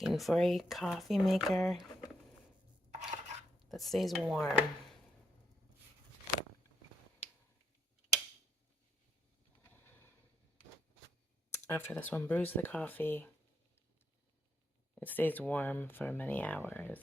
Looking for a coffee maker that stays warm. After this one brews the coffee, it stays warm for many hours.